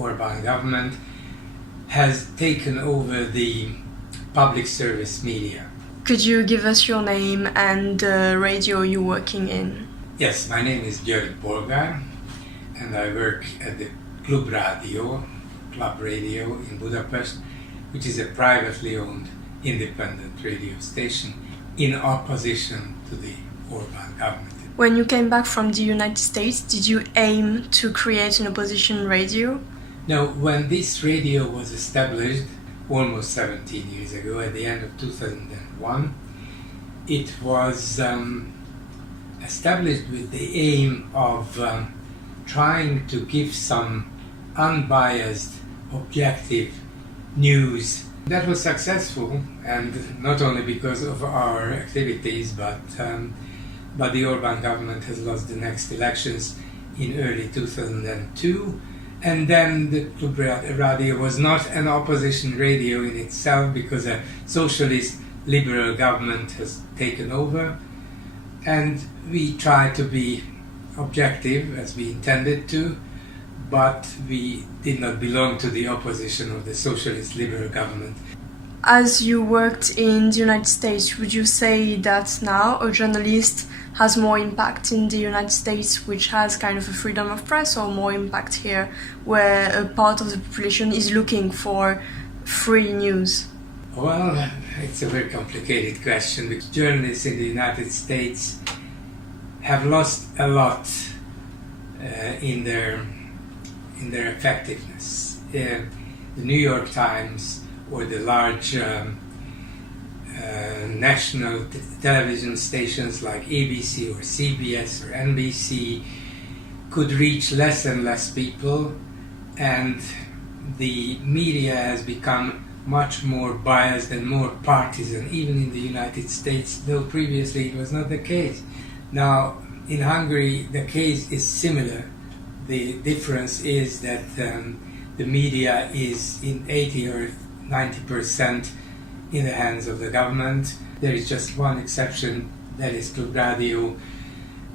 Orbán government has taken over the public service media. Could you give us your name and the radio you're working in? Yes, my name is György Bolgár and I work at the Klubrádió in Budapest, which is a privately owned independent radio station in opposition to the Orbán government. When you came back from the United States, did you aim to create an opposition radio? No, when this radio was established almost 17 years ago, at the end of 2001, it was established with the aim of trying to give some unbiased, objective news. That was successful, and not only because of our activities, but the Orbán government has lost the next elections in early 2002, and then the Klubrádió was not an opposition radio in itself because a socialist liberal government has taken over, and we tried to be objective as we intended to, but we did not belong to the opposition of the socialist liberal government. As you worked in the United States, would you say that now a journalist has more impact in the United States, which has kind of a freedom of press, or more impact here, where a part of the population is looking for free news? Well, it's a very complicated question, because journalists in the United States have lost a lot in their effectiveness. The New York Times or the large national television stations like ABC or CBS or NBC could reach less and less people, and the media has become much more biased and more partisan, even in the United States, though previously it was not the case. Now, in Hungary, the case is similar. The difference is that the media is in 80 or 90% in the hands of the government. There is just one exception, that is Klubrádió,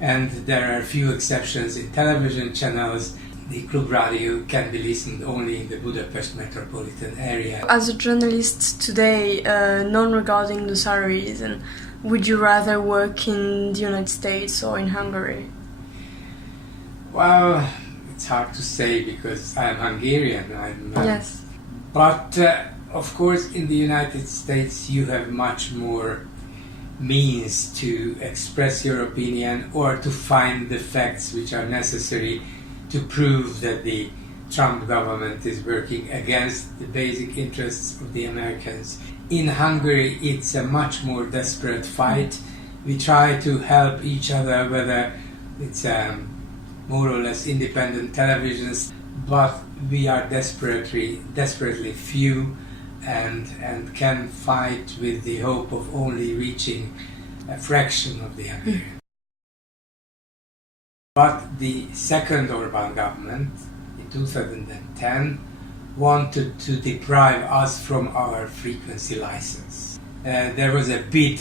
and there are a few exceptions in television channels. The Klubrádió can be listened only in the Budapest metropolitan area. As a journalist today, non-regarding the salaries, and would you rather work in the United States or in Hungary? Well, it's hard to say because I'm Hungarian. Yes. But of course, in the United States, you have much more means to express your opinion or to find the facts which are necessary to prove that the Trump government is working against the basic interests of the Americans. In Hungary, it's a much more desperate fight. We try to help each other, whether it's more or less independent televisions, but we are desperately few, and can fight with the hope of only reaching a fraction of the Americans. But the second Orbán government, in 2010, wanted to deprive us from our frequency license. There was a bid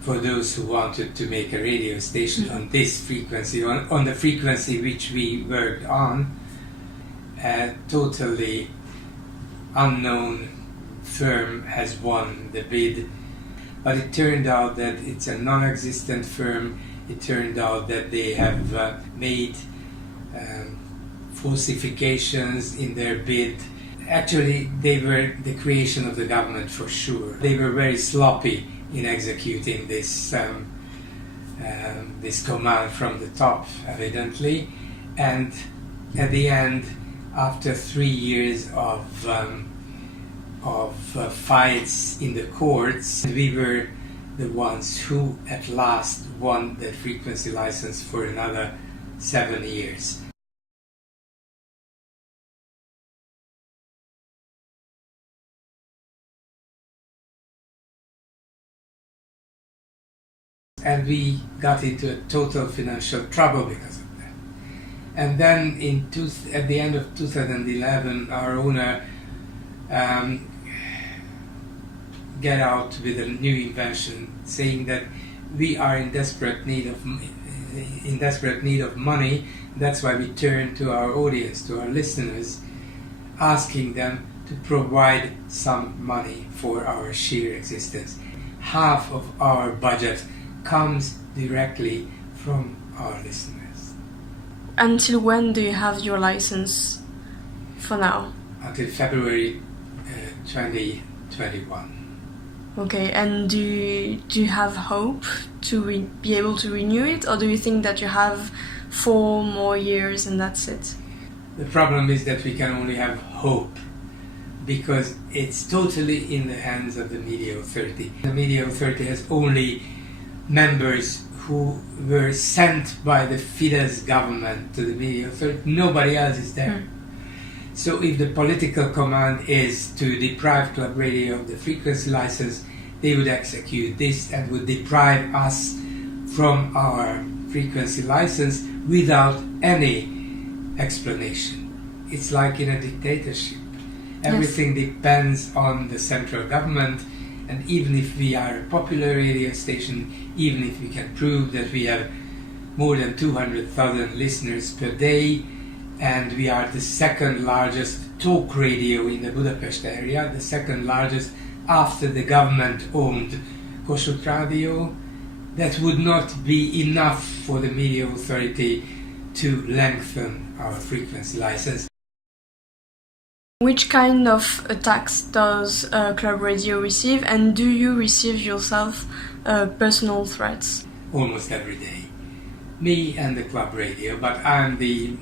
for those who wanted to make a radio station on this frequency, on the frequency which we worked on. A totally unknown firm has won the bid, but it turned out that it's a non-existent firm. It turned out that they have made falsifications in their bid. Actually, they were the creation of the government for sure. They were very sloppy in executing this this command from the top, evidently. And at the end, after 3 years of fights in the courts, we were the ones who at last won that frequency license for another 7 years. And we got into a total financial trouble because of that. And then at the end of 2011, our owner get out with a new invention, saying that we are in desperate need of money. That's why we turn to our audience, to our listeners, asking them to provide some money for our sheer existence. Half of our budget comes directly from our listeners. Until when do you have your license for now? Until February 2021. Okay, and do you have hope to be able to renew it, or do you think that you have 4 more years and that's it? The problem is that we can only have hope, because it's totally in the hands of the Media Authority. The Media Authority has only members who were sent by the Fidesz government to the Media Authority. Nobody else is there. So if the political command is to deprive Klubrádió of the frequency license, they would execute this and would deprive us from our frequency license without any explanation. It's like in a dictatorship. Everything depends on the central government, and even if we are a popular radio station, even if we can prove that we have more than 200,000 listeners per day, and we are the second largest talk radio in the Budapest area, the second largest after the government-owned Klubrádió, that would not be enough for the Media Authority to lengthen our frequency license. Which kind of attacks does Klubrádió receive, and do you receive yourself personal threats? Almost every day. Me and the Klubrádió, but I'm the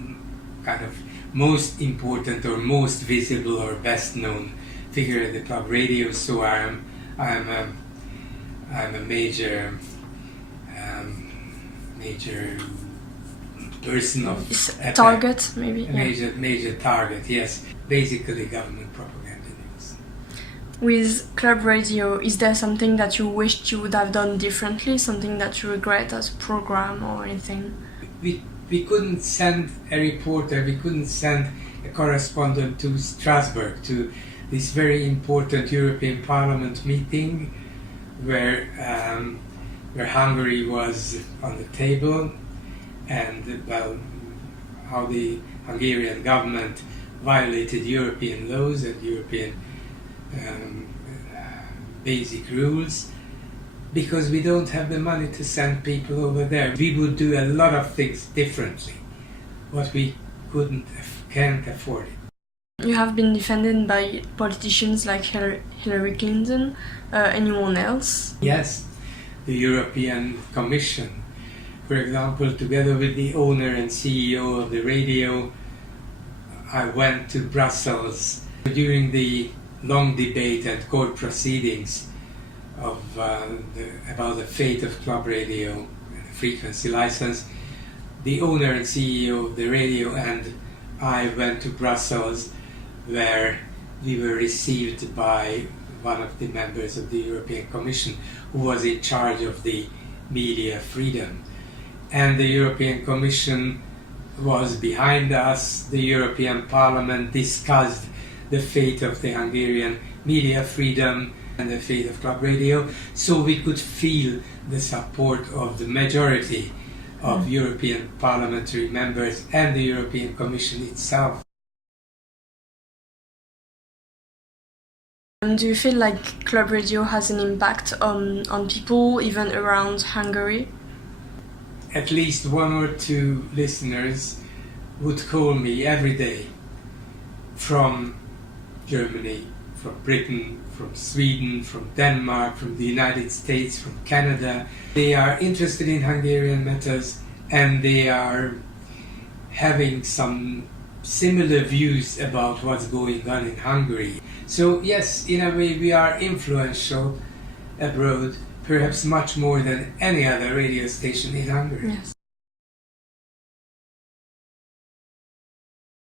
kind of most important or most visible or best known figure at the Klubrádió, so I'm a major person of attack. Target, maybe? Major target, yes. Basically government propaganda news. With Klubrádió, is there something that you wished you would have done differently, something that you regret as a program or anything? We couldn't send a reporter, we couldn't send a correspondent to Strasbourg, to this very important European Parliament meeting where Hungary was on the table, and how the Hungarian government violated European laws and European basic rules, because we don't have the money to send people over there. We would do a lot of things differently, but we can't afford it. You have been defended by politicians like Hillary Clinton. Anyone else? Yes, the European Commission. For example, together with the owner and CEO of the radio, I went to Brussels during the long debate and court proceedings about the fate of Klubrádió and the frequency license. The owner and CEO of the radio and I went to Brussels, where we were received by one of the members of the European Commission who was in charge of the media freedom. And the European Commission was behind us. The European Parliament discussed the fate of the Hungarian media freedom and the fate of Klubrádió, so we could feel the support of the majority of European parliamentary members and the European Commission itself. Do you feel like Klubrádió has an impact on people, even around Hungary? At least 1 or 2 listeners would call me every day from Germany, from Britain, from Sweden, from Denmark, from the United States, from Canada. They are interested in Hungarian matters, and they are having some similar views about what's going on in Hungary. So yes, in a way we are influential abroad, perhaps much more than any other radio station in Hungary. Yes.